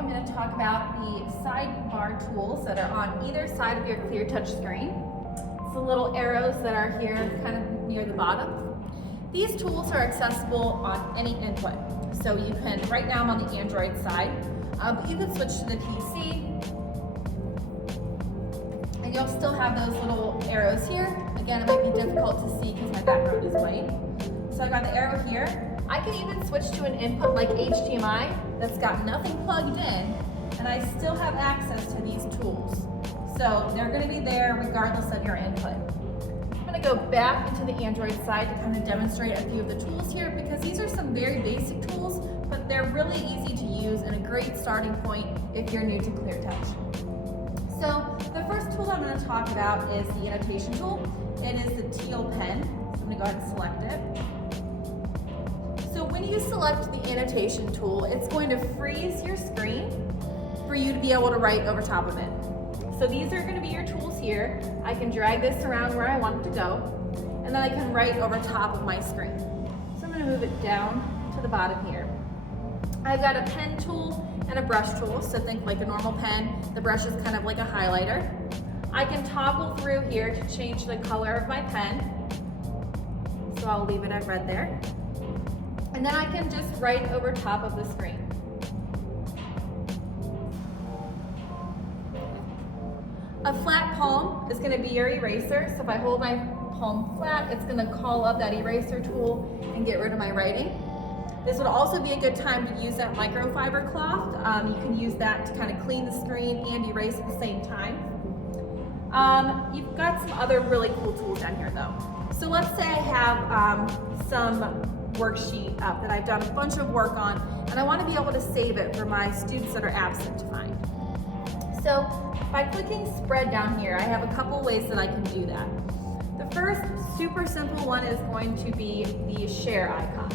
I'm going to talk about the sidebar tools that are on either side of your clear touch screen. It's the little arrows that are here kind of near the bottom. These tools are accessible on any input. So you can, right now I'm on the Android side, but you can switch to the PC and you'll still have those little arrows here. Again, it might be difficult to see because my background is white. So I've got the arrow here. I can even switch to an input like HDMI that's got nothing plugged in, and I still have access to these tools. So they're going to be there regardless of your input. I'm going to go back into the Android side to kind of demonstrate a few of the tools here because these are some very basic tools, but they're really easy to use and a great starting point if you're new to ClearTouch. So the first tool I'm going to talk about is the annotation tool. It is the teal pen, so I'm going to go ahead and select it. So when you select the annotation tool, it's going to freeze your screen for you to be able to write over top of it. So these are going to be your tools here. I can drag this around where I want it to go, and then I can write over top of my screen. So I'm going to move it down to the bottom here. I've got a pen tool and a brush tool, so think like a normal pen. The brush is kind of like a highlighter. I can toggle through here to change the color of my pen. So I'll leave it at red there. And then I can just write over top of the screen. A flat palm is going to be your eraser. So if I hold my palm flat, it's going to call up that eraser tool and get rid of my writing. This would also be a good time to use that microfiber cloth. You can use that to kind of clean the screen and erase at the same time. You've got some other really cool tools down here though. So let's say I have some worksheet up that I've done a bunch of work on, and I want to be able to save it for my students that are absent to find. So by clicking spread down here, I have a couple ways that I can do that. The first super simple one is going to be the share icon.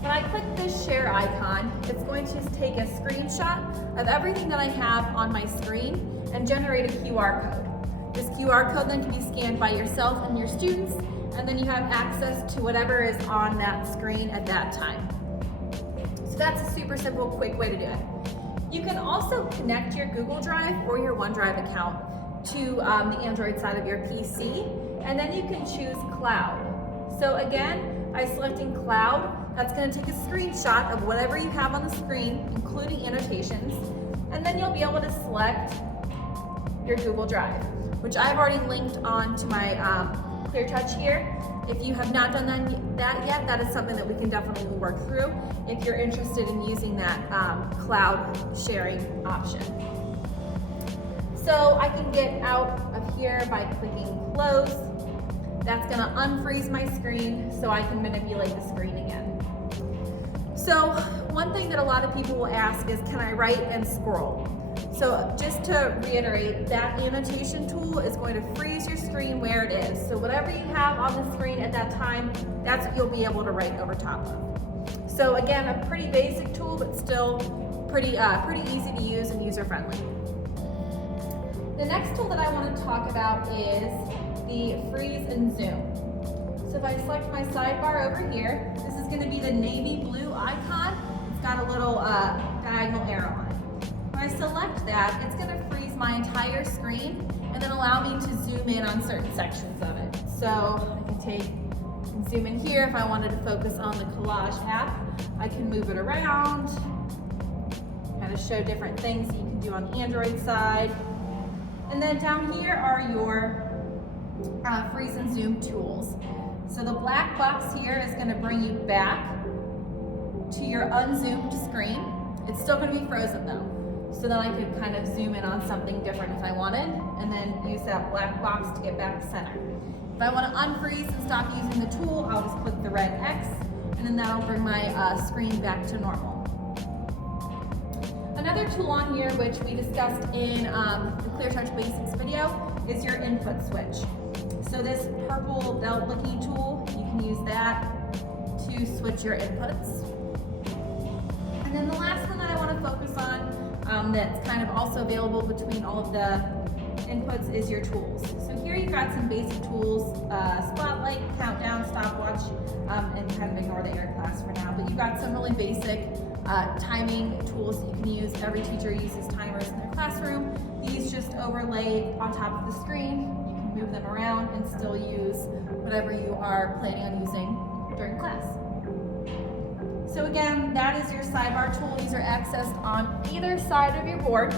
When I click this share icon, it's going to take a screenshot of everything that I have on my screen and generate a QR code. This QR code then can be scanned by yourself and your students, and then you have access to whatever is on that screen at that time. So that's a super simple, quick way to do it. You can also connect your Google Drive or your OneDrive account to the Android side of your PC, and then you can choose Cloud. So again, by selecting Cloud, that's going to take a screenshot of whatever you have on the screen, including annotations, and then you'll be able to select your Google Drive, which I've already linked on to my ClearTouch here. If you have not done that yet, that is something that we can definitely work through if you're interested in using that cloud sharing option. So I can get out of here by clicking close. That's going to unfreeze my screen so I can manipulate the screen again. So one thing that a lot of people will ask is, can I write and scroll? So just to reiterate, that annotation tool is going to freeze your screen where it is. So whatever you have on the screen at that time, that's what you'll be able to write over top of. So again, a pretty basic tool, but still pretty easy to use and user-friendly. The next tool that I want to talk about is the freeze and zoom. So if I select my sidebar over here, this is going to be the navy blue icon. It's got a little diagonal arrow on it. When I select that, it's going to freeze my entire screen and then allow me to zoom in on certain sections of it. So I can take and zoom in here if I wanted to focus on the collage app. I can move it around, kind of show different things that you can do on the Android side. And then down here are your freeze and zoom tools. So the black box here is going to bring you back to your unzoomed screen. It's still going to be frozen though. So then I could kind of zoom in on something different if I wanted, and then use that black box to get back to center. If I want to unfreeze and stop using the tool, I'll just click the red X, and then that'll bring my screen back to normal. Another tool on here, which we discussed in the ClearTouch Basics video, is your input switch. So this purple belt-looking tool, you can use that to switch your inputs. And then the last one that I want to focus on that's kind of also available between all of the inputs is your tools. So here you've got some basic tools, spotlight, countdown, stopwatch, and kind of ignore the air class for now, but you've got some really basic timing tools that you can use. Every teacher uses timers in their classroom. These just overlay on top of the screen. You can move them around and still use whatever you are planning on using during class. So again, that is your sidebar tool. These are accessed on either side of your board,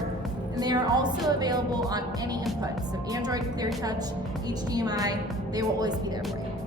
and they are also available on any input. So Android, ClearTouch, HDMI, they will always be there for you.